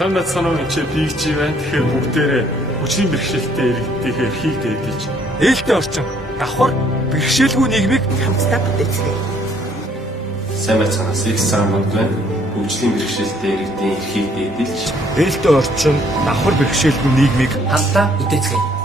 Сандад санаа чи пигч байна. Тэгэхээр бүгдээрээ хүчний бэрхшээлтэй иргэдээр хийгдэй гэж. Ээлтэй орчин давхар бэрхшээлгүй нийгмийг хамтдаа бүтээцгээе. Сайн байцаагаас их самбат байна. Хүчний бэрхшээлтэй иргэдийн эрхийг дээдэлж. ээлтэй орчин давхар бэрхшээлгүй нийгмийг Хамтдаа бүтээцгээе.